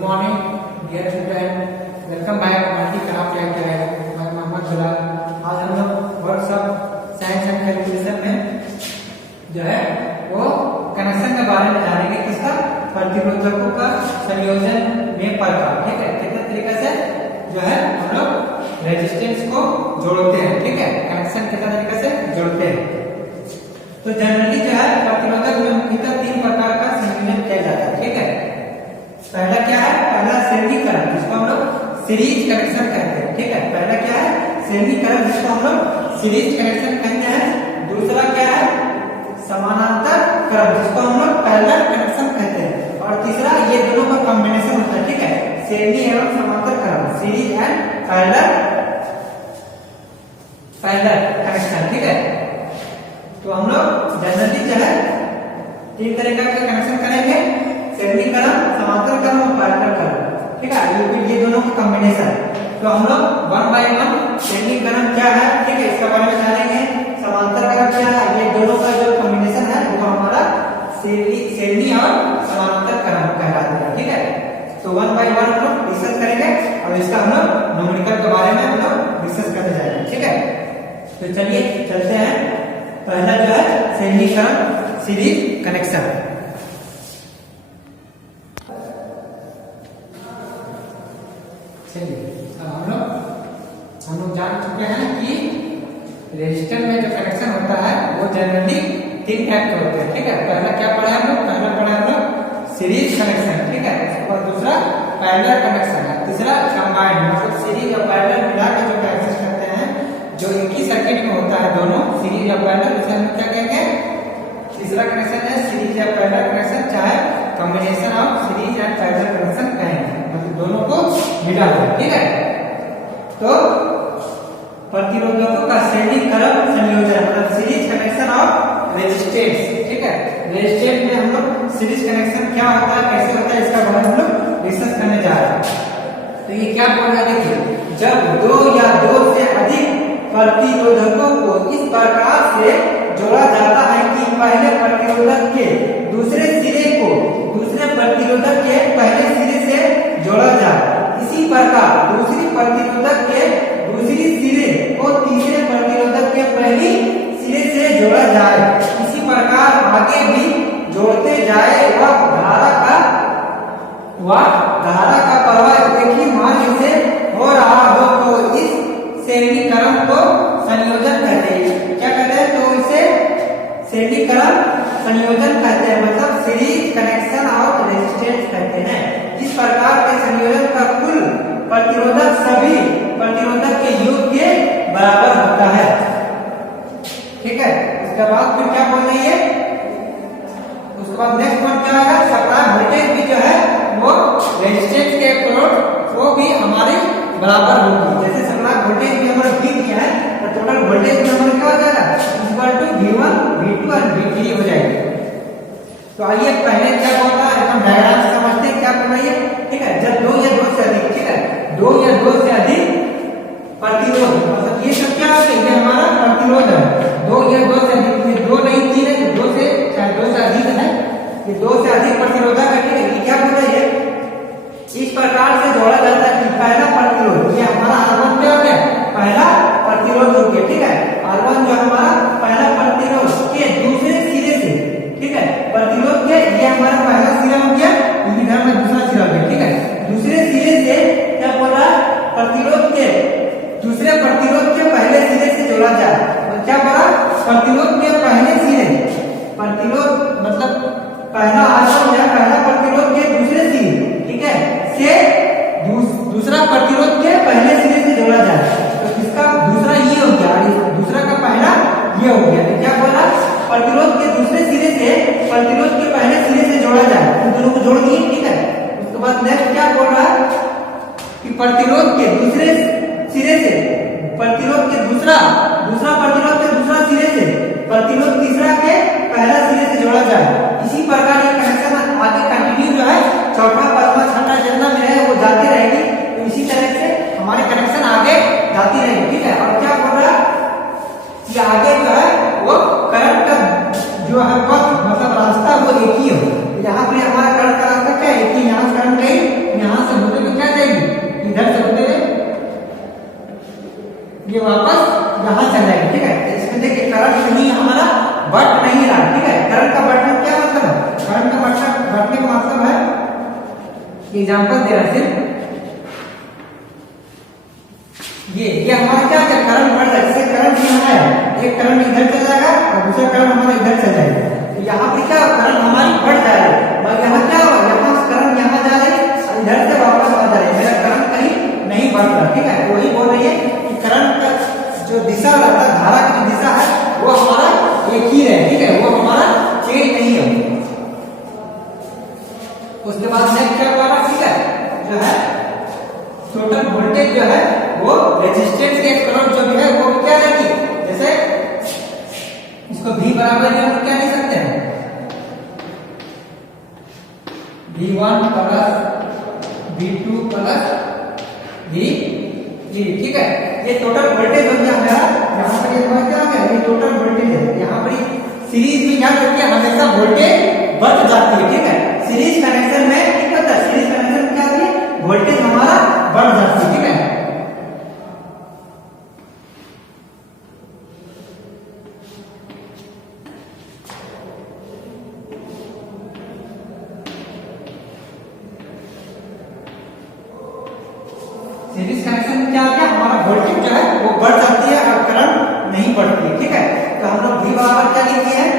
morning, dear student. Welcome back multi craft lecture. मैं मोहम्मद बिलाल। आज हम लोग वर्कशॉप साइंस एंड कैलकुलेशन में जो है वो कनेक्शन के बारे में जानेंगे। किसका? प्रतिरोधकों का संयोजन में प्रकार। ठीक है, कितने तरीके से जो है हम लोग रेजिस्टेंस को जोड़ते हैं। ठीक है, कनेक्शन कितने तरीके से जोड़ते हैं। तो जनरली जो है प्रतिरोधक में मुख्यतः 3 प्रकार का संयोजन किया जाता है। ठीक है, पहला क्या है? पहला श्रेणीकरण, जिसको हम लोग सीरीज कनेक्शन कहते हैं। ठीक है, पहला क्या है? श्रेणीकरण, जिसको हम लोग सीरीज कनेक्शन कहते हैं। दूसरा क्या है? समानांतर क्रम, जिसको हम लोग पैरेलल कनेक्शन कहते हैं। और तीसरा, ये दोनों का कॉम्बिनेशन होता है। ठीक है, श्रेणी एवं समांतर क्रम, सीरीज एंड पैरेलल कनेक्शन। ठीक है, तो हम लोग जनरली जो है 3 तरह का कनेक्शन करेंगे, श्रेणीकरण, समांतर क्रम और पैरेलल क्रम। ठीक है, ये दोनों का कॉम्बिनेशन। तो हम लोग 1 बाय 1 श्रेणीकरण क्या है, ठीक है, इसके बारे में जानेंगे। समांतर क्रम क्या है, ये दोनों का जो कॉम्बिनेशन है वो हमारा श्रेणी और समांतर क्रम कहलाता है। ठीक है, तो 1 बाय 1 हम लोग डिस्कस करेंगे और इसका हम लोग न्यूमेरिकल के बारे में हम लोग डिस्कस करते जाएंगे। ठीक है, तो चलिए चलते हैं। पहला जो है श्रेणीकरण, सीरीज कनेक्शन। चलिए, अब हम लोग जान चुके हैं कि रेजिस्टर में जो कनेक्शन होता है वो जनरली 3 टाइप के होते हैं। ठीक है, पहला क्या पढ़ा है हम लोग? पहला पढ़ा हम लोग सीरीज कनेक्शन। ठीक है, और दूसरा पैरेलल कनेक्शन है। तीसरा कंबाइंड, मतलब सीरीज और पैरेलल मिला के जो कनेक्शन करते हैं, जो एक ही सर्किट में होता है दोनों, सीरीज और पैरेलल, उसे हम क्या कहेंगे? तीसरा कनेक्शन है सीरीज या पैरेलल कनेक्शन, चाहे combination of series and parallel connection कहेंगे, मतलब दोनों को मिला हुआ। ठीक है, तो प्रतिरोधकों का श्रेणीकरण संयोजन, मतलब सीरीज कनेक्शन और रेजिस्टेंस। ठीक है, रेजिस्टेंस में हम लोग सीरीज कनेक्शन क्या होता है, कैसे होता है, इसका बारे में हम लोग डिस्कस करने जा रहे हैं। तो ये क्या बोल रहा है, देखिए, जब 2 या 2 से अधिक प्रतिरोधकों को इस प्रकार से जोड़ा जाता है कि पहले प्रतिरोधक के दूसरे सिरे को दूसरे प्रतिरोधक के पहले सिरे से जोड़ा जाए, इसी प्रकार दूसरी प्रतिरोधक के दूसरी सिरे को तीसरे प्रतिरोधक के पहली सिरे से जोड़ा जाए, इसी प्रकार आगे भी जोड़ते जाए, वह धारा का प्रवाह एक ही मार्ग से हो रहा हो, तो इस श्रेणीकरण को संयोजन कहते हैं। क्या कहते हैं? तो इसे श्रेणीकरण संयोजन कहते हैं, मतलब सीरीज कनेक्शन और रेजिस्टेंस कहते हैं। इस प्रकार के संयोजन का कुल प्रतिरोधक सभी प्रतिरोधक के योग के बराबर होता है। ठीक है, उसके बाद फिर क्या बोल रही है? उसके बाद नेक्स्ट पॉइंट क्या है? सप्लाई वोल्टेज भी जो है वो रेजिस्टेंस के अक्रॉस वो भी हमारे बराबर होगी। जैसे सप्लाई वोल्टेज भी हमारा V दिया है, तो टोटल वोल्टेज में हमारा क्या हो जाएगा? इक्वल टू V1, V2 और V3 हो जाएगी। तो आइए पहले क्या बोल रहा है, हम डायग्राम से समझते हैं क्या बोल रही है। ठीक है, जब 2 या 2 से अधिक, ठीक है, 2 या 2 से अधिक प्रतिरोध, मतलब ये सब क्या है? ये हमारा प्रतिरोध है। 2 या 2 से अधिक, 2 नहीं 3 है, 2 से चाहे 2 से अधिक है, ये 2 से अधिक प्रतिरोधक है। ठीक है, ये क्या बोल रही है? इस प्रकार से जोड़ा जाता है कि पहला प्रतिरोध, ये हमारा R1 क्या हो गया? पहला प्रतिरोध हो गया। ठीक है, R1 जो हमारा पहला प्रतिरोध के दूसरे सिरे से, ठीक है, प्रतिरोध के ये हमारा पहला सिरा हो गया, इधर में दूसरा सिरा हो गया। ठीक है, दूसरे सिरे से क्या बोल रहा है? प्रतिरोध के दूसरे प्रतिरोध के पहले सिरे से जोड़ा जाए। तो क्या बोला? प्रतिरोध के पहले सिरे, प्रतिरोध मतलब पहला R1 या पहला प्रतिरोध के दूसरे सिरे, ठीक है, से दूसरा प्रतिरोध के पहले सिरे से जोड़ा जाए। तो इसका दूसरा ये हो गया, दूसरा का पहला ये हो गया। तो क्या बोला? प्रतिरोध के दूसरे सिरे से प्रतिरोध के पहले सिरे से जोड़ा जाए, इन दोनों को जोड़ दिए। ठीक है, उसके बाद नेक्स्ट क्या बोल रहा है कि प्रतिरोध के दूसरे सिरे से प्रतिरोध के दूसरा प्रतिरोध के दूसरा सिरे से प्रतिरोध तीसरा के पहला सिरे से जोड़ा जाए। इसी प्रकार ये कनेक्शन आगे कंटिन्यू जो है, चौथा, पांचवा, छठा जितना में है वो जाती रहेगी। तो इसी तरह से हमारे कनेक्शन आगे जाती रहेगी। ठीक है, और क्या बोल रहा है कि आगे जो है वो करंट का जो है पथ, मतलब रास्ता वो एक ही हो। यहाँ पे हमारा करंट का रास्ता क्या है? एक ही, यहाँ करंट गई, यहाँ एग्जांपल दे रहा सिर्फ ये हमारा क्या है, करंट बढ़ रहा है। जैसे करंट यहाँ है, एक करंट इधर चला जाएगा और दूसरा करंट हमारा इधर चला जाएगा। तो यहाँ पे क्या करंट हमारी बढ़ जा रही है, और यहाँ क्या होगा, यहाँ से करंट यहाँ जा रही है और इधर से वापस आ जा रही है। मेरा करंट कहीं नहीं बढ़ रहा, ठीक है। वही बोल रही है कि करंट का जो दिशा रहता है, धारा की जो दिशा है वो हमारा एक ही रहे, ठीक है, वो हमारा चेंज नहीं है। उसके बाद नेक्स्ट क्या हुआ, ठीक है, जो है टोटल वोल्टेज जो है वो रेजिस्टेंस के अक्रॉस जो भी है वो क्या रहेगी, जैसे इसको V बराबर हम क्या लिख सकते हैं, V1 plus V2 plus V3, ठीक है। ये टोटल वोल्टेज हो गया मेरा, यहाँ पर ये क्या है, ये टोटल वोल्टेज है। यहाँ पर सीरीज में क्या करती है, हमेशा वोल्टेज बढ़ जाती है, ठीक है। सीरीज कनेक्शन में क्या होता है, सीरीज कनेक्शन में क्या होती है, वोल्टेज हमारा बढ़ जाती है, ठीक है। सीरीज कनेक्शन में क्या होता है, हमारा वोल्टेज जो है वो बढ़ जाती है और करंट नहीं बढ़ती है, ठीक है। तो हम लोग V बराबर क्या लिखते हैं,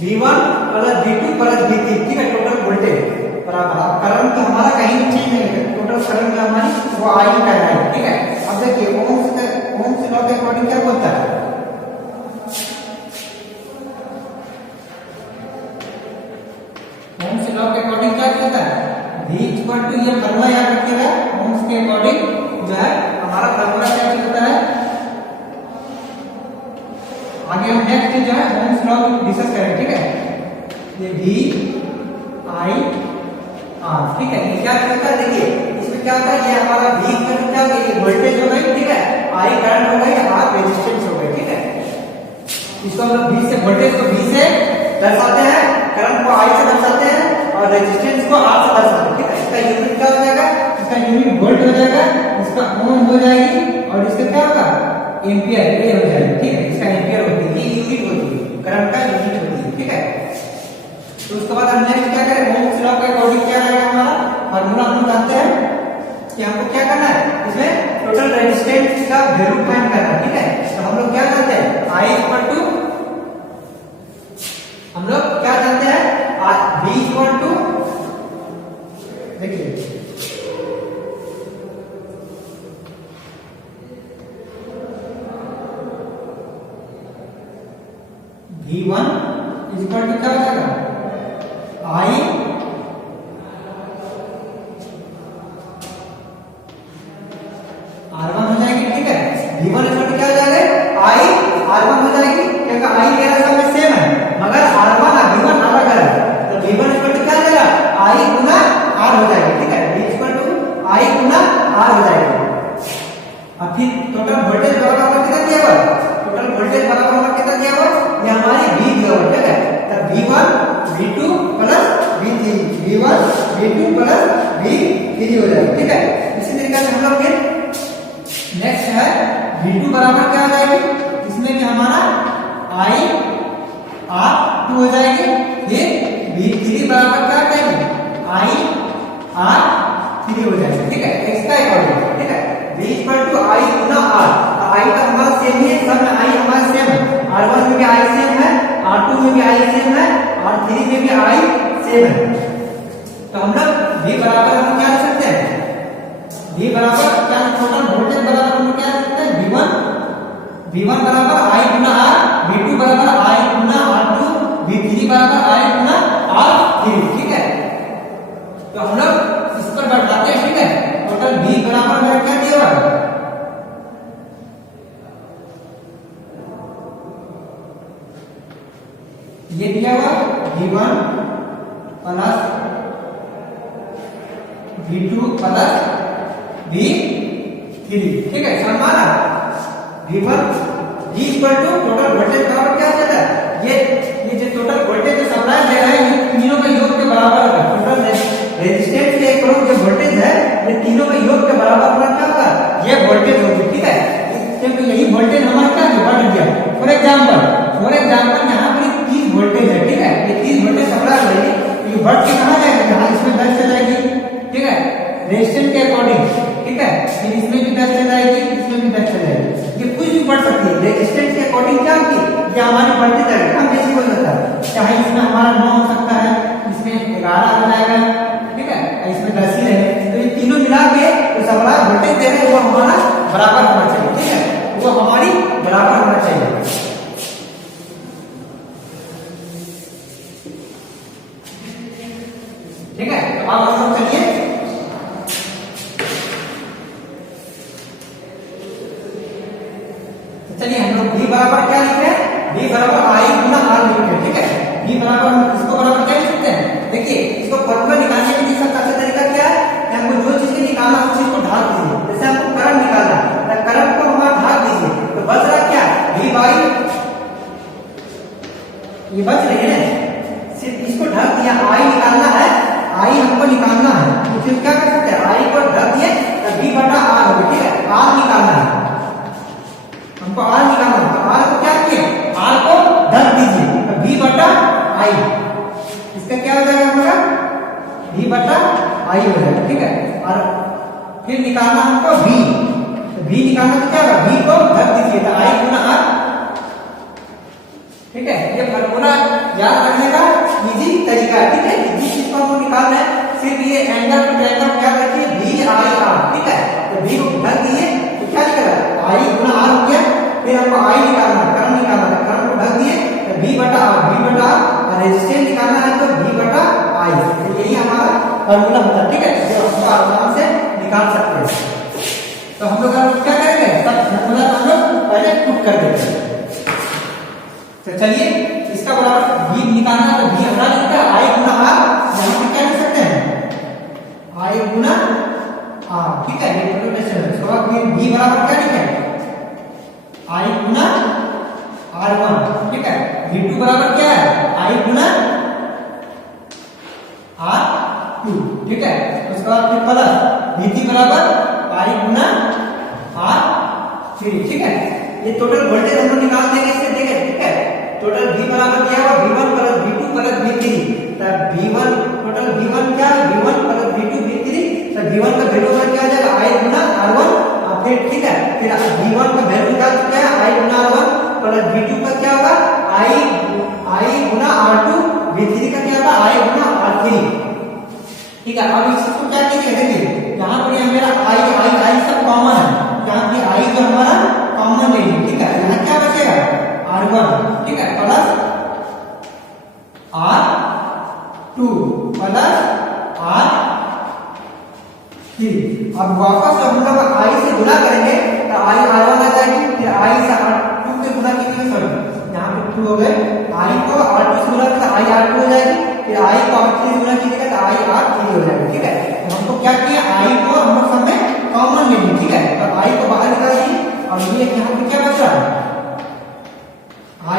V1 plus V2 plus V3, ठीक है, टोटल वोल्टेज बराबर। अब करंट तो हमारा कहीं चेंज नहीं है, टोटल करंट जो हमारी वो आई का है, ठीक है। अब देखिए ओम्स लॉ के अकॉर्डिंग क्या बोलता है, ओम्स लॉ के अकॉर्डिंग क्या कहता है, V इक्वल टू, ये फॉर्मूला याद रखिएगा, ओम्स के अकॉर्डिंग जो है हमारा फॉर्मूला क्या कहता है। आगे हम नेक्स्ट जो है ओम्स लॉ डिस्कस करें, ठीक है। ये V I R, ठीक है। ये क्या कहता है, देखिए इसमें क्या होता है, ये हमारा V इक्वल टू क्या हो गया, ये वोल्टेज हो गई, ठीक है, I करंट हो गई, R रेजिस्टेंस हो गई, ठीक है। इसको हम लोग V से, वोल्टेज को V से दर्शाते हैं, करंट को I से दर्शाते हैं और रेजिस्टेंस को R से दर्शाते हैं, ठीक है। इसका यूनिट क्या हो जाएगा, इसका यूनिट वोल्ट हो जाएगा, इसका ओम हो जाएगी और इसका क्या होगा, एम्पियर, ये हो जाएगा, ठीक है। इसका एम्पियर होती है, ये यूनिट होती है, करंट का यूनिट होती है, ठीक है। तो उसके बाद हम नेक्स्ट क्या करें, ओम्स लॉ के अकॉर्डिंग क्या रहेगा हमारा फार्मूला, हम जानते हैं कि हमको क्या करना है, इसमें टोटल रेजिस्टेंस का वैल्यू फाइंड करना है, ठीक है। तो हम लोग क्या जानते हैं, I इक्वल टू, हम लोग क्या जानते हैं, V इक्वल टू, देखिए V1 इज इक्वल टू क्या हो जाएगा, I R1 हो जाएगी, ठीक है। V1 इक्वल टू क्या हो जाएगा, I R1 हो जाएगी, क्योंकि I मेरा सब में सेम है, मगर R1 और V1 अलग अलग है। तो V1 इक्वल टू क्या हो जाएगा, I गुना R हो जाएगा, ठीक है। V इक्वल टू I गुना R हो जाएगा। अब फिर टोटल वोल्टेज बराबर हमारा कितना दिया हुआ, टोटल वोल्टेज बराबर हमारा कितना दिया हुआ, ये हमारी V दिया हुआ, ठीक है। तब V1 V2 plus V3, V1 V2 plus V3 हो जाएगा, ठीक है। इसी तरीके से हम लोग फिर नेक्स्ट है V2 बराबर क्या हो जाएगी, इसमें भी हमारा I R2 हो जाएगी, फिर V3 बराबर क्या हो जाएगी, I R3 हो जाएगी, ठीक है। इसका अकॉर्डिंग, ठीक है, V इक्वल टू I गुना R, I का हमारा सेम ही है, सब में I हमारा सेम है, R1 में भी I सेम है, R2 में भी I सेम है, R3 में भी I सेम है। तो हम लोग V बराबर हम क्या लिख सकते हैं, V बराबर क्या, टोटल वोल्टेज बराबर हम क्या लिख सकते हैं, V1 बराबर I गुना R, V2 बराबर I गुना R2, V3 बराबर I गुना R3, ठीक है। तो हम लोग इस पर बैठाते हैं, ठीक है। टोटल V बराबर मेरा क्या दिया हुआ है, ये दिया हुआ V1 plus V2 plus V3, ठीक है। समान V1 V equal to total voltage बराबर क्या हो जाता है, ये जो टोटल वोल्टेज जो सप्लाई दे रहा है, ये तीनों के योग के बराबर होगा। टोटल रेजिस्टेंस के अक्रॉस जो वोल्टेज है, ये तीनों के योग के बराबर होना क्या होगा, ये वोल्टेज होगी, ठीक है। क्योंकि यही वोल्टेज हमारा क्या बढ़ गया। फॉर एग्जाम्पल यहाँ पर 30 वोल्टेज है, ठीक है, ये 30 वोल्टेज सप्लाई हो रही है, ये बढ़ के कहाँ जाएगी, यहाँ इसमें दर्ज हो जाएगी, रेजिस्टेंस के अकॉर्डिंग, ठीक है। फिर इसमें भी 10 चल जाएगी, इसमें भी 10 चल जाएगी, ये कुछ भी बढ़ सकती है। रेजिस्टेंस के अकॉर्डिंग क्या की, ये हमारी बढ़ती जाएगी, हम जैसे हो जाता है, चाहे इसमें हमारा 9 हो सकता है, इसमें 11 हो जाएगा, ठीक है, इसमें 10 ही रहे, तो ये तीनों मिला के जो सप्लाई वोल्टेज दे रहे हैं वो हमारा बराबर होना चाहिए, ठीक है, वो हमारी बराबर होना चाहिए। ठीक है, तो अब हम लोग चलिए हम लोग V बराबर क्या लिख रहे हैं, V बराबर I गुना R लिख रहे हैं, ठीक है। V बराबर इसको बराबर क्या लिख सकते हैं, देखिए इसको फॉर्मूला निकालने के लिए सबसे अच्छा तरीका क्या है कि हमको जो चीज निकालना उस चीज को ढाल दीजिए। जैसे हमको करंट निकालना है, करंट को हमारा ढाल दीजिए, तो बच रहा क्या, V बाई, ये बच रही है ना, सिर्फ इसको ढाल दिया, I निकालना है, I हमको निकालना है, तो फिर क्या कर सकते हैं, I को ढक दिए तो V बटा R हो गया, ठीक है। R निकालना है हमको, R निकालना है, तो R को क्या किए, R को ढक दीजिए, तो V बटा I, इसका क्या हो जाएगा हमारा, V बटा I हो जाएगा, ठीक है। और फिर निकालना हमको V, तो V निकालना तो क्या होगा, V को ढक दीजिए, तो I गुना R, ठीक है। ये फार्मूला याद रखने का इजी तरीका है, ठीक है। जिस चीज को हमको निकालना है, सिर्फ ये एंगल टू एंगल क्या रखिए, VIR, ठीक है। तो V को ढक दिए तो क्या निकला, I गुना R हो गया, फिर हमको I निकालना है, करंट निकालना है, करंट को ढक दिए तो V बटा R, V बटा R, और रेजिस्टेंस निकालना है तो V बटा I, तो यही हमारा फार्मूला होता है, ठीक है, जो हम आराम से निकाल सकते हैं। तो हम लोग क्या करेंगे, सब फार्मूला हम लोग पहले पुट कर देते हैं। तो चलिए इसका बराबर V निकालना है, तो V हमारा लिखा है I गुना R, यहाँ पे क्या लिख सकते हैं, I गुना R, ठीक है, ये टोटल रेजिस्टेंस है। उसके बाद फिर V बराबर क्या लिखे, I गुना R1, ठीक है। V2 बराबर क्या है, I गुना R2, ठीक है। उसके बाद फिर प्लस V3 बराबर I गुना R3, ठीक है। ये टोटल वोल्टेज हम लोग निकाल देंगे इससे, ठीक है, ठीक है। टोटल V बराबर क्या होगा, V1 plus V2 plus V3, तब V1 टोटल V1 क्या है, V1 प्लस V2 V3, तो V1 का वैल्यू क्या आ जाएगा, I गुना R1, और फिर ठीक है, फिर V1 का वैल्यू क्या है, I Guna R1 plus V2 का क्या होगा, I गुना R2, V3 का क्या होगा, I गुना R3, ठीक है। अब इसको क्या कीजिए, देखिए यहाँ पर मेरा I सब कॉमन है, यहाँ पे I जो हमारा कॉमन ले लीजिए, ठीक है। यहाँ क्या बचेगा, R1, ठीक है, प्लस R2 प्लस R3। अब वापस हम लोग I से गुना करेंगे तो I R1 आ जाएगी, फिर I से R2 के गुना कीजिए, सॉरी यहाँ पे 2 हो गए, I को R2 से गुना तो I R2 हो जाएगी, फिर I को R3 से गुना कीजिएगा तो I R3 हो जाएगा, ठीक है। तो हमको क्या किया, I को हम लोग सब में कॉमन ले ली, ठीक है, तो I को बाहर निकाल दिए, और ये यहाँ पे क्या बच रहा है, I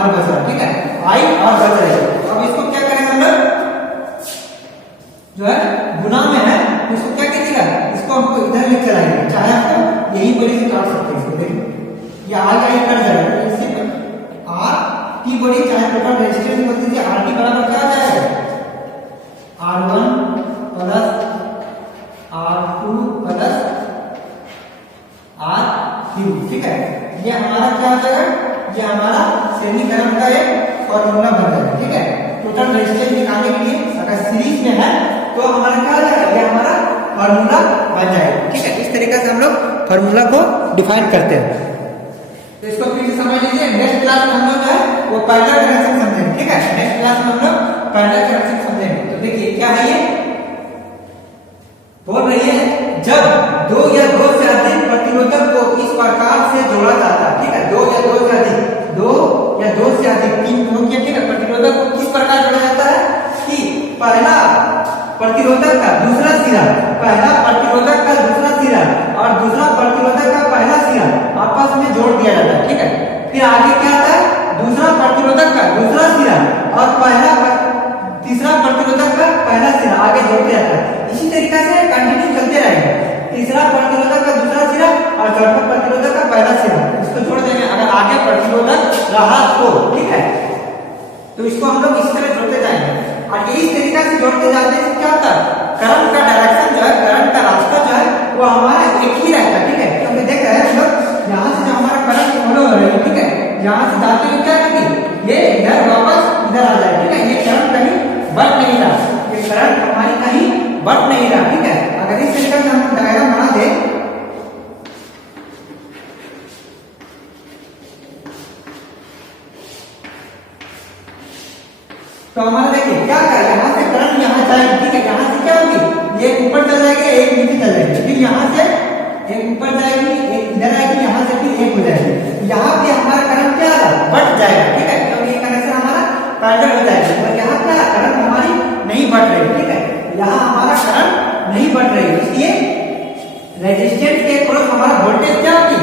R बच रहा है, ठीक है, I R बच रहा है। अब इसको क्या करेंगे हम लोग, जो है गुना में है इसको क्या कीजिएगा, इसको हमको इधर ले चलाएंगे, चाहे आपको यही बड़ी से काट सकते हैं इसको, देखिए ये R का ही कट जाएगा, तो इससे R की बड़ी चाहे टोटल रेजिस्टेंस बोल दीजिए, R की बराबर क्या आ जाएगा, R1 plus R2 plus R3, ठीक है। ये हमारा क्या हो जाएगा, ये हमारा समीकरण का एक फॉर्मूला बन जाएगा, ठीक है। टोटल रेजिस्टेंस निकालने के लिए अगर सीरीज में है तो हमारा क्या हो जाएगा, ये हमारा फॉर्मूला बन जाएगा, ठीक है। इस तरीके से हम लोग फॉर्मूला को डिफाइन करते हैं। तो इसको फिर से समझ लीजिए, नेक्स्ट क्लास में हम लोग जो है वो पैरेलल कनेक्शन समझेंगे, ठीक है। नेक्स्ट क्लास में हम लोग पैरेलल कनेक्शन समझेंगे। तो देखिए क्या है, ये बोल रही है जब दो या दो से अधिक प्रतिरोधक को इस प्रकार से जोड़ा जाता है, ठीक है, दो या दो से अधिक तीन हो गया, ठीक है। प्रतिरोधक को किस प्रकार जोड़ा जाता है कि पहला प्रतिरोधक का दूसरा सिरा, पहला प्रतिरोधक का दूसरा सिरा और दूसरा प्रतिरोधक का पहला सिरा आपस में जोड़ दिया जाता है, ठीक है। फिर आगे क्या आता है, दूसरा प्रतिरोधक का दूसरा सिरा और तीसरा प्रतिरोधक का पहला सिरा आगे जोड़ते जाता है। इसी तरीके से कंटिन्यू चलते रहेगा, तीसरा प्रतिरोधक का दूसरा सिरा और चौथा प्रतिरोधक का पहला सिरा, इसको जोड़ देंगे अगर आगे प्रतिरोधक रहा तो, ठीक है। तो इसको हम लोग इस तरह जोड़ते जाएंगे। और ये इस तरीका से जोड़ते जाते हैं क्या होता है, करंट का डायरेक्शन जो है, करंट का रास्ता जो है वो हमारा एक ही रहता है। ठीक है, क्योंकि देख रहे हैं हम लोग यहाँ से जो हमारा करंट फ्लो हो रही है, ठीक है, यहाँ से जाते हुए क्या करती, ये इधर वापस इधर आ जाए। ठीक है, ये करंट कहीं बढ़ नहीं रहा, ये करंट हमारी कहीं बढ़ नहीं रहा। ठीक है, अगर इस तरीके से हम डायग्राम बना दे तो हमारा देखिए क्या कर, यहाँ से करंट यहाँ जाएगी। ठीक है, यहाँ से क्या होगी, एक ऊपर चल जाएगी, एक नीचे चल जाएगी, फिर यहाँ से एक ऊपर जाएगी, एक इधर आएगी, यहाँ से फिर एक हो जाएगी। यहाँ पे हमारा करंट क्या होगा, बढ़ जाएगा। ठीक है, क्योंकि ये कनेक्शन हमारा पैरेलल हो जाएगा, और यहाँ क्या करंट हमारी नहीं बढ़ रही। ठीक है, यहाँ हमारा करंट नहीं बढ़ रही, इसलिए रेजिस्टेंस के क्रॉस हमारा वोल्टेज क्या होगी,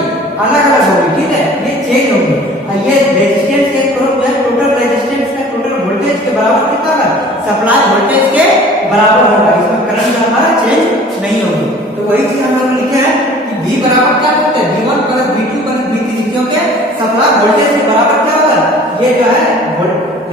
अलग अलग होगी। ठीक है, ये चेंज होगी, और ये रेजिस्टेंस के क्रॉस जो है टोटल रेजिस्टेंस का टोटल वोल्टेज के बराबर कितना होगा, सप्लाई वोल्टेज के बराबर होगा, इसमें करंट हमारा चेंज नहीं होगी। तो वही चीज हम लोग लिखे हैं कि V बराबर क्या होता है, V1 plus V2 plus V3, क्योंकि सप्लाई वोल्टेज के बराबर क्या होगा, ये जो है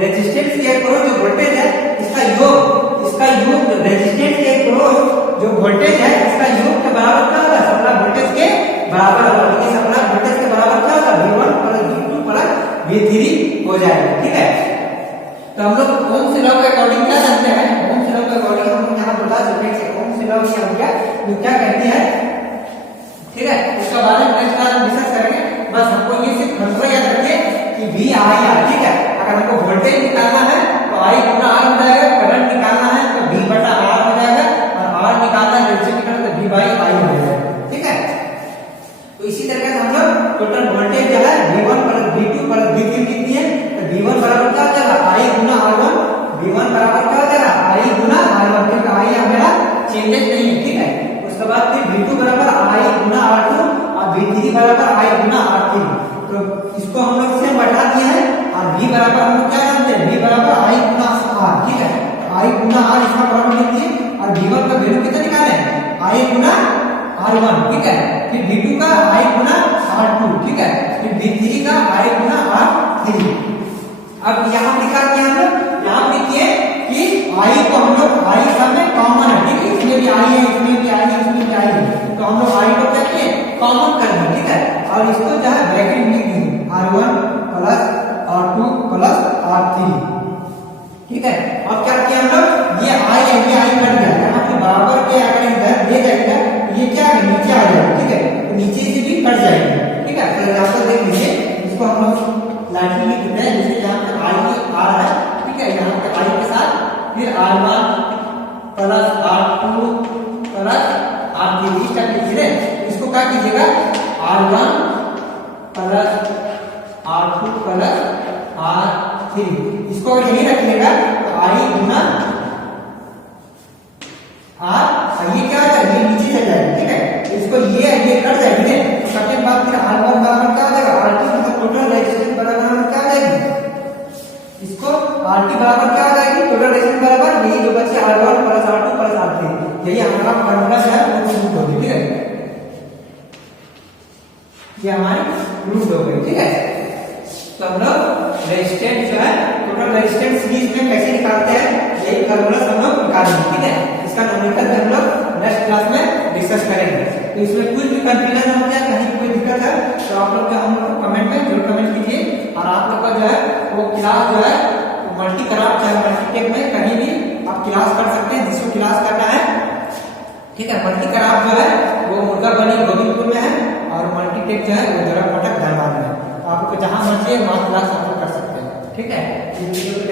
रेजिस्टेंस के क्रॉस जो वोल्टेज है इसका योग रेजिस्टेंस के क्रॉस जो वोल्टेज है इसका योग के बराबर क्या होगा, सप्लाई वोल्टेज के बराबर होगा। ये सप्लाई वोल्टेज के बराबर क्या होगा, V1 plus V2 plus V3 हो जाएगा। ठीक है, तो हम लोग ओम से लॉ के अकॉर्डिंग क्या जानते हैं, ओम से लॉ के अकॉर्डिंग हम लोग यहाँ बता सकते हैं कि ओम से लॉ क्या हो गया, वो क्या कहती है। ठीक है, उसके बारे में नेक्स्ट क्लास में डिस्कस करेंगे। बस हमको ये सिर्फ फॉर्मूला याद रखिए कि V I R। ठीक है, अगर हमको वोल्टेज निकालना है तो I गुना R हो जाएगा, करंट निकालना है तो V बटा R हो जाएगा, और R निकालना है रेजिस्टेंस निकालना है तो V बाई I हो जाएगा। ठीक है, तो इसी तरह से हम लोग टोटल वोल्टेज जो है V1 plus V2 plus V3 कितनी है, तो V1 बराबर क्या हो जाएगा, I गुना R1, V1 बराबर क्या हो जाएगा, I गुना R1, क्योंकि I हमारा चेंजेस नहीं है। ठीक है, उसके बाद फिर V2 बराबर I गुना R2 और V3 बराबर I गुना R3, तो इसको हम लोग से बढ़ा दिया है, और V बराबर हम लोग क्या जानते हैं, V बराबर I गुना R। ठीक है, I गुना R इसका बराबर लिख दिए, और V1 का वैल्यू कितना निकाले, I गुना R1। ठीक है, फिर V2 का I गुना R2। ठीक है, फिर V3 का I गुना R3। अब यहाँ निकालते हैं हम लोग, यहाँ लिखिए कि I को हम लोग I सब में कॉमन है। ठीक है, इसमें भी I है, इसमें भी I है, इसमें भी I है, तो हम लोग I को क्या किए, कॉमन कर दिए। ठीक है, और इसको जो है ब्रैकेट में लिख दिए, R1 plus R2 plus R3। ठीक है, अब क्या किया हम लोग, ये I है, ये I कट गया, यहाँ पे बराबर के अगर इधर ले जाएगा ये क्या है, नीचे आ जाएगा। ठीक है, तो नीचे से भी कट जाएगा। ठीक है, तो यहाँ पर देख लीजिए, इसको हम लोग लाइटली लिख देते हैं, जैसे यहाँ पे I R है। ठीक है, यहाँ पे I के साथ फिर R1 plus R2 plus R3 इस टाइप लीजिए, इसको क्या कीजिएगा, R1 plus R2 plus R3, इसको अगर यही रखिएगा तो I गुना R, ये क्या है, ये नीचे चल जाएगा। ठीक है, इसको ये कट जाएगी, तो कटने के बाद फिर R1 बराबर क्या हो जाएगा, R2 मतलब टोटल रेजिस्टेंस बराबर क्या आ जाएगी, इसको RT बराबर क्या आ जाएगी, टोटल रेजिस्टेंस बराबर यही जो बचे R1 plus R2 plus R3, यही हमारा फॉर्मूला है, वो प्रूफ हो गई। ठीक है, ये हमारी प्रूफ हो गई। ठीक है, तो हम लोग रेजिस्टेंस जो है टोटल रेजिस्टेंस सीरीज में कैसे निकालते हैं, यही फॉर्मूला हम लोग निकालेंगे। ठीक है, इसका न्यूमेरिकल हम लोग नेक्स्ट क्लास में डिस्कस करेंगे। तो इसमें कुछ भी कंफ्यूजन हो गया, कहीं कोई दिक्कत है तो आप लोग हम लोग कमेंट में जरूर कमेंट कीजिए, और आप लोग का जो है वो क्लास जो है मल्टी क्राफ्ट चाहे मल्टीटेक में कहीं भी आप क्लास कर सकते हैं, जिसको क्लास करना है। ठीक है, मल्टी क्राफ्ट जो है वो मुर्गा बनी गोविंदपुर में है, और मल्टीटेक जो है वो जरा कोटक धनबाद में है, आपको जहां मर्जी है वहां क्लास आप लोग कर सकते हैं। ठीक है, इस वीडियो को